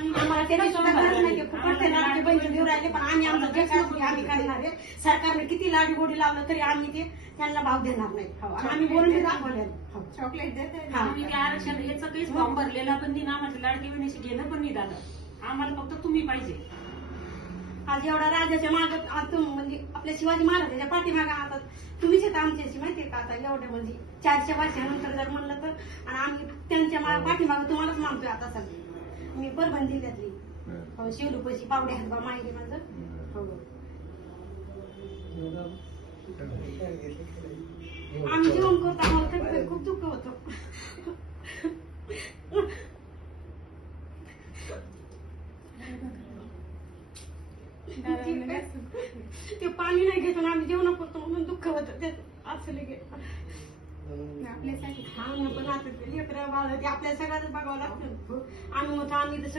आम्हाला त्याची सुद्धा गरज नाही की फुकट ते लाडके बहिणी देऊ राहिले पण आम्ही आमचा जे काय होईल आम्ही करणार आहे सरकारने किती लाडी गोडी लावलं तरी आम्ही ते त्यांना भाव देणार नाही. हो, आम्ही बोलून बी हो. चॉकलेट देते. हा. आम्ही ते आरक्षण याचं काहीच फॉर्म भरलेला पण नाही आम्हाला लाडकी बहिणीशी घेणं पण आम्हाला फक्त तुम्ही पाहिजे. आज एवढा राजाच्या माग म्हणजे आपल्या शिवाजी महाराजाच्या पाठीमागा आता तुम्हीच येत आमच्याशी माहितीये का? आता एवढ्या म्हणजे चारशे वर्षानंतर जर म्हणलं तर. आणि आम्ही त्यांच्या मा- पाठीमागं तुम्हालाच परभणी जिल्ह्यातली हो, शिवलुपशी पावडे हातबा माहिती माझं. हो. आम्ही जेवण करतो आम्हाला खूप दुःख होतं. ते पाणी नाही घेतो आम्ही जेवण करतो म्हणून दुःख होतं. ते असं लगे. आपल्यासाठी. हा ना पण आता लेकरं बाळ ते आपल्या सगळ्याच बघावं लागतं. आम्ही होतो आम्ही तर सगळं